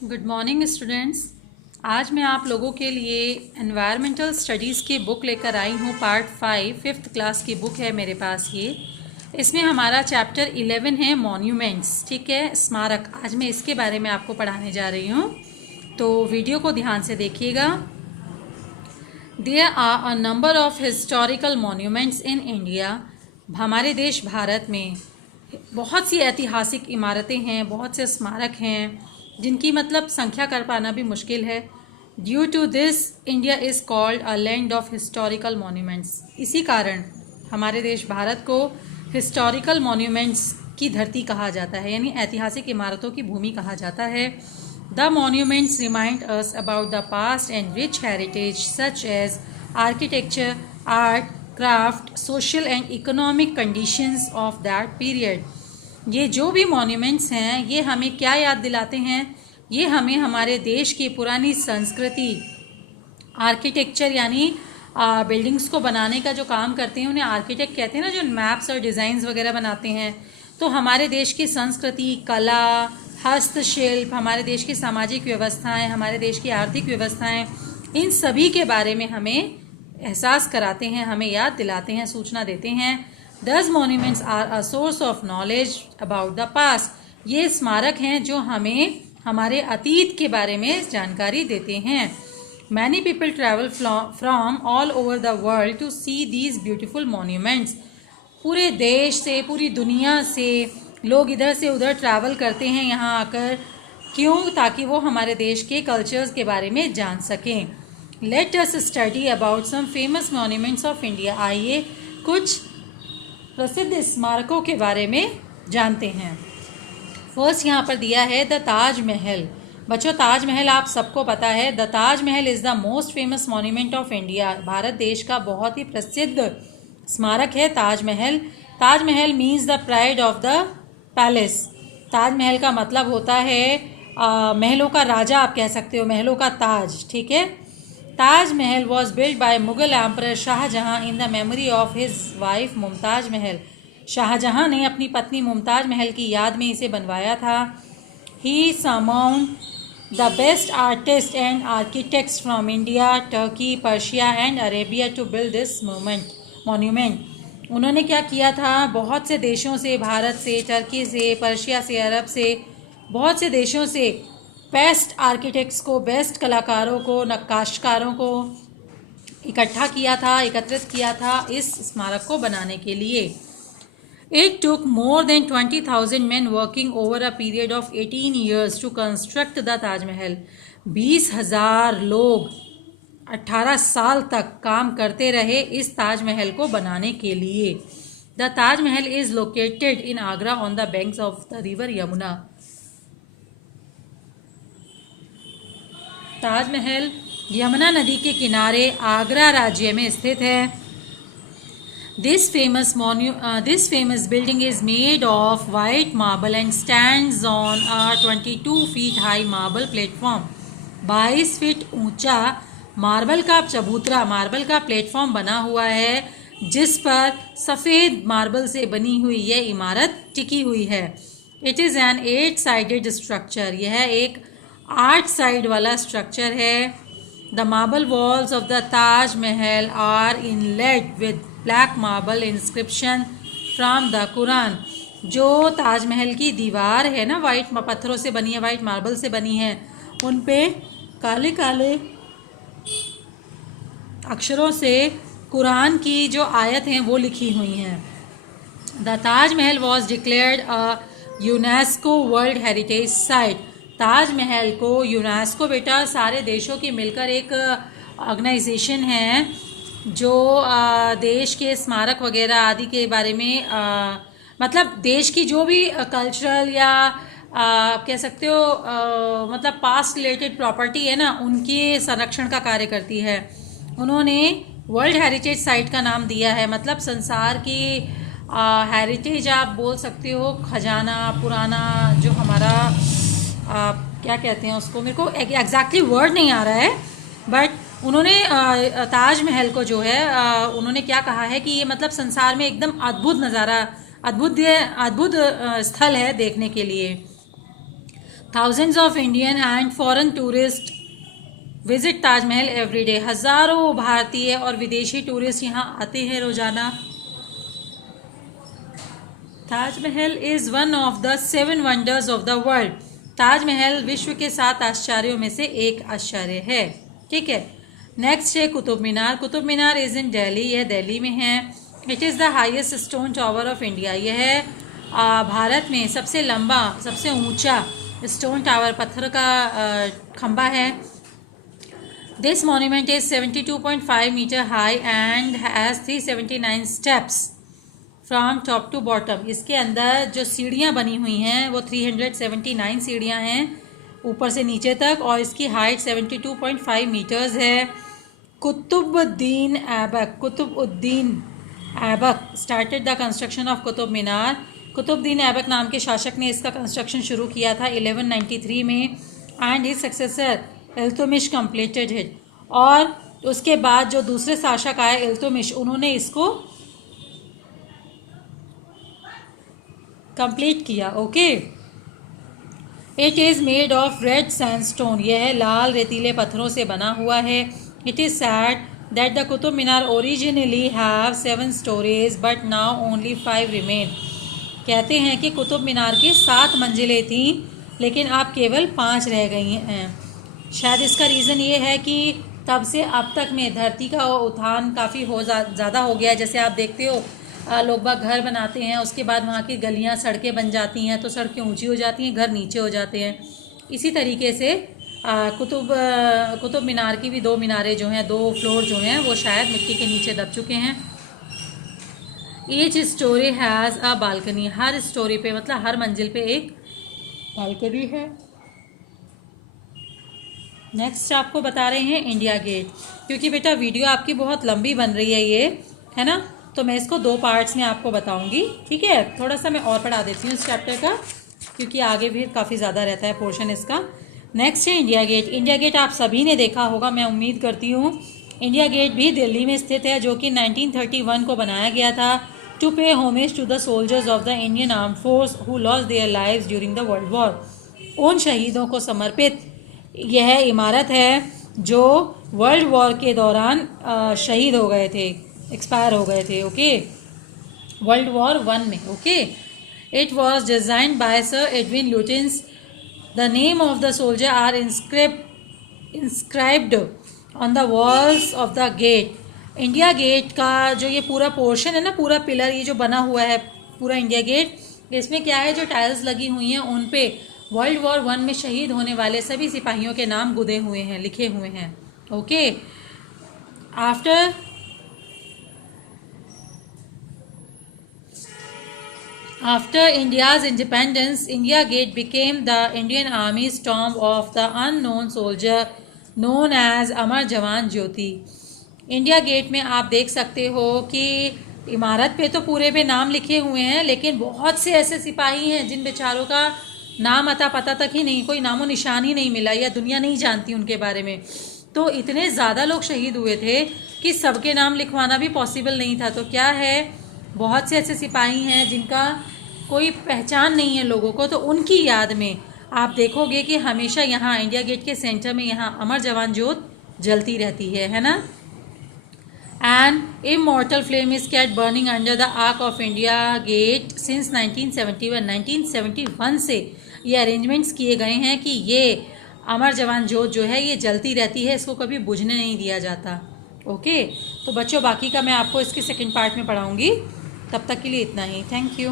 Good morning students. आज मैं आप लोगों के लिए एनवायरमेंटल स्टडीज़ की बुक लेकर आई हूँ। पार्ट 5 फिफ्थ क्लास की बुक है मेरे पास ये। इसमें हमारा चैप्टर 11 है मॉन्यूमेंट्स, ठीक है, स्मारक। आज मैं इसके बारे में आपको पढ़ाने जा रही हूँ, तो वीडियो को ध्यान से देखिएगा। There are a number of historical monuments in India. हमारे देश भारत में बहुत सी ऐतिहासिक इमारतें हैं, बहुत से स्मारक हैं जिनकी मतलब संख्या कर पाना भी मुश्किल है। Due to this India is called a land of historical monuments. इसी कारण हमारे देश भारत को हिस्टोरिकल मॉन्यूमेंट्स की धरती कहा जाता है, यानी ऐतिहासिक इमारतों की भूमि कहा जाता है। The monuments remind us about the past and rich heritage such as architecture, art, craft, social and economic conditions of that period. ये जो भी मॉन्यूमेंट्स हैं ये हमें क्या याद दिलाते हैं? ये हमें हमारे देश की पुरानी संस्कृति, आर्किटेक्चर यानी बिल्डिंग्स को बनाने का जो काम करते हैं उन्हें आर्किटेक्ट कहते हैं ना, जो मैप्स और डिज़ाइंस वगैरह बनाते हैं। तो हमारे देश की संस्कृति, कला, हस्तशिल्प, हमारे देश की सामाजिक व्यवस्थाएं, हमारे देश की आर्थिक व्यवस्थाएं, इन सभी के बारे में हमें एहसास कराते हैं, हमें याद दिलाते हैं, सूचना देते हैं। Thus monuments are a source of knowledge about the past. ये स्मारक हैं जो हमें हमारे अतीत के बारे में जानकारी देते हैं। Many people travel from all over the world to see these beautiful monuments. पूरे देश से, पूरी दुनिया से लोग इधर से उधर ट्रैवल करते हैं यहाँ आकर। क्यों? ताकि वो हमारे देश के कल्चर्स के बारे में जान सकें। Let us study about some famous monuments of India. आइए कुछ प्रसिद्ध स्मारकों के बारे में जानते हैं। फर्स्ट यहाँ पर दिया है द ताजमहल। बच्चों, ताजमहल आप सबको पता है। The Taj Mahal is the most famous monument of India. Bharat देश का बहुत ही प्रसिद्ध स्मारक है Taj Mahal. Taj Mahal means the pride of the palace. Taj Mahal का मतलब होता है महलों का राजा, आप कह सकते हो, महलों का ताज, ठीक है। Taj Mahal was build by Mughal emperor Shah Jahan in the memory of his wife Mumtaz Mahal. Shah Jahan ने अपनी पत्नी मुमताज महल की याद में इसे बनवाया था। He summoned the best artist and architects from India, Turkey, Persia and Arabia to build this monument. उन्होंने क्या किया था? बहुत से देशों से, भारत से, टर्की से, पर्शिया से, अरब से, बहुत से देशों से बेस्ट आर्किटेक्ट्स को, बेस्ट कलाकारों को, नक्काशकारों को इकट्ठा किया था, एकत्रित किया था इस स्मारक को बनाने के लिए। It took more than 20,000 men working over a period of 18 years to construct the Taj Mahal. 20,000 लोग 18 साल तक काम करते रहे इस ताजमहल को बनाने के लिए। The Taj Mahal is located in Agra on the banks of the river Yamuna. Taj Mahal Yamuna नदी के किनारे आगरा राज्य में स्थित है। This famous building is made of white marble and stands on a 22 feet high marble platform. 22 feet ऊंचा मार्बल का चबूतरा, मार्बल का प्लेटफॉर्म बना हुआ है जिस पर सफ़ेद मार्बल से बनी हुई यह इमारत टिकी हुई है। It is an 8-sided structure. यह एक 8 साइड वाला स्ट्रक्चर है। The marble walls of the Taj Mahal are inlaid with black marble inscription from the Quran. जो ताजमहल की दीवार है ना, वाइट पत्थरों से बनी है, वाइट मार्बल से बनी है, उन पे काले काले अक्षरों से कुरान की जो आयत हैं वो लिखी हुई हैं। The Taj Mahal was declared a UNESCO world heritage site. Taj Mahal को यूनेस्को, बेटा सारे देशों की मिलकर एक ऑर्गेनाइजेशन है जो देश के स्मारक वगैरह आदि के बारे में मतलब देश की जो भी कल्चरल या आप कह सकते हो मतलब पास्ट रिलेटेड प्रॉपर्टी है ना, उनके संरक्षण का कार्य करती है। उन्होंने वर्ल्ड हेरिटेज साइट का नाम दिया है, मतलब संसार की हेरिटेज आप बोल सकते हो, खजाना, पुराना जो हमारा क्या कहते हैं उसको, मेरे को एग्जैक्टली वर्ड नहीं आ रहा है, बट उन्होंने ताजमहल को जो है उन्होंने क्या कहा है कि ये मतलब संसार में एकदम अद्भुत नज़ारा, अद्भुत स्थल है देखने के लिए। Thousands of Indian and foreign tourists visit Taj Mahal everyday. हज़ारों भारतीय और विदेशी टूरिस्ट यहाँ आते हैं रोजाना। Taj Mahal is one of the 7 wonders of the world. Taj Mahal विश्व के 7 आश्चर्यों में से एक आश्चर्य है। ठीक है। नेक्स्ट है कुतुब मीनार। कुतुब मीनार इज़ इन दिल्ली, यह दिल्ली में है। It is the highest stone tower of India. यह भारत में सबसे लंबा, सबसे ऊंचा स्टोन टावर, पत्थर का खंबा है। This monument is 72.5 metre high and has 379 steps from top to bottom. इसके अंदर जो सीढ़ियाँ बनी हुई हैं वो 379 सीढ़ियाँ हैं ऊपर से नीचे तक, और इसकी हाइट 72.5 मीटर्स है। Qutbuddin Aibak started the construction of Qutub Minar. Qutbuddin Aibak नाम के शासक ने इसका कंस्ट्रक्शन शुरू किया था 1193 में, and his successor Iltutmish completed it. और उसके बाद जो दूसरे शासक आए इल्तुतमिश, उन्होंने इसको कंप्लीट किया। Okay. It is made of red sandstone. यह लाल रेतीले पत्थरों से बना हुआ है। It is sad that the Qutub Minar originally have 7 stories but now only 5 remain. कहते हैं कि कुतुब मीनार की 7 मंजिलें थीं, लेकिन अब केवल 5 रह गई हैं। शायद इसका रीज़न ये है कि तब से अब तक में धरती का उत्थान काफ़ी ज़्यादा हो गया है। जैसे आप देखते हो लोग बाग घर बनाते हैं, उसके बाद वहाँ की गलियाँ, सड़कें बन जाती हैं, तो सड़कें ऊंची हो जाती हैं, घर नीचे हो जाते हैं। इसी तरीके से कुतुब मीनार की भी 2 मीनारें जो हैं, 2 फ्लोर जो हैं, वो शायद मिट्टी के नीचे दब चुके हैं। Each story has a balcony. Her story पे, मतलब हर मंजिल पे एक बालकनी है। नेक्स्ट आपको बता रहे हैं इंडिया गेट। क्योंकि बेटा वीडियो आपकी बहुत लंबी बन रही है, ये है ना, तो मैं इसको 2 पार्ट्स में आपको बताऊंगी। ठीक है। थोड़ा सा मैं और पढ़ा देती हूँ इस चैप्टर का, क्योंकि आगे भी काफ़ी ज़्यादा रहता है पोर्शन इसका। नेक्स्ट है इंडिया गेट। इंडिया गेट आप सभी ने देखा होगा, मैं उम्मीद करती हूँ। इंडिया गेट भी दिल्ली में स्थित है, जो कि 1931 को बनाया गया था to pay homage to the soldiers of the Indian arm force who lost their lives during the world war. उन शहीदों को समर्पित यह इमारत है जो वर्ल्ड वॉर के दौरान शहीद हो गए थे, एक्सपायर हो गए थे। ओके। वर्ल्ड वॉर 1 में। Okay. It was designed by sir Edwin Lutyens. The name of the soldier are inscribed on the walls of the gate. India gate का जो ये पूरा पोर्शन है ना, पूरा पिलर ये जो बना हुआ है पूरा इंडिया गेट, इसमें क्या है, जो टाइल्स लगी हुई हैं उन पे वर्ल्ड वॉर 1 में शहीद होने वाले सभी सिपाहियों के नाम गुदे हुए हैं, लिखे हुए हैं। Okay. After India's independence, India Gate became the Indian Army's tomb of the unknown soldier known as अमर जवान ज्योति। इंडिया गेट में आप देख सकते हो कि इमारत पे तो पूरे पे नाम लिखे हुए हैं, लेकिन बहुत से ऐसे सिपाही हैं जिन बेचारों का नाम अता पता तक ही नहीं, कोई नामो निशान ही नहीं मिला, या दुनिया नहीं जानती उनके बारे में। तो इतने ज़्यादा लोग शहीद हुए थे कि सबके नाम लिखवाना भी पॉसिबल नहीं था। तो क्या है, बहुत से ऐसे सिपाही हैं जिनका कोई पहचान नहीं है लोगों को, तो उनकी याद में आप देखोगे कि हमेशा यहाँ इंडिया गेट के सेंटर में यहाँ अमर जवान ज्योत जलती रहती है ना। And immortal flame is kept burning under the arch of India Gate since 1971 से ये अरेंजमेंट्स किए गए हैं कि ये अमर जवान ज्योत जो है ये जलती रहती है, इसको कभी बुझने नहीं दिया जाता। ओके। तो बच्चों, बाकी का मैं आपको इसके सेकंड पार्ट में पढ़ाऊँगी। तब तक के लिए इतना ही। Thank you.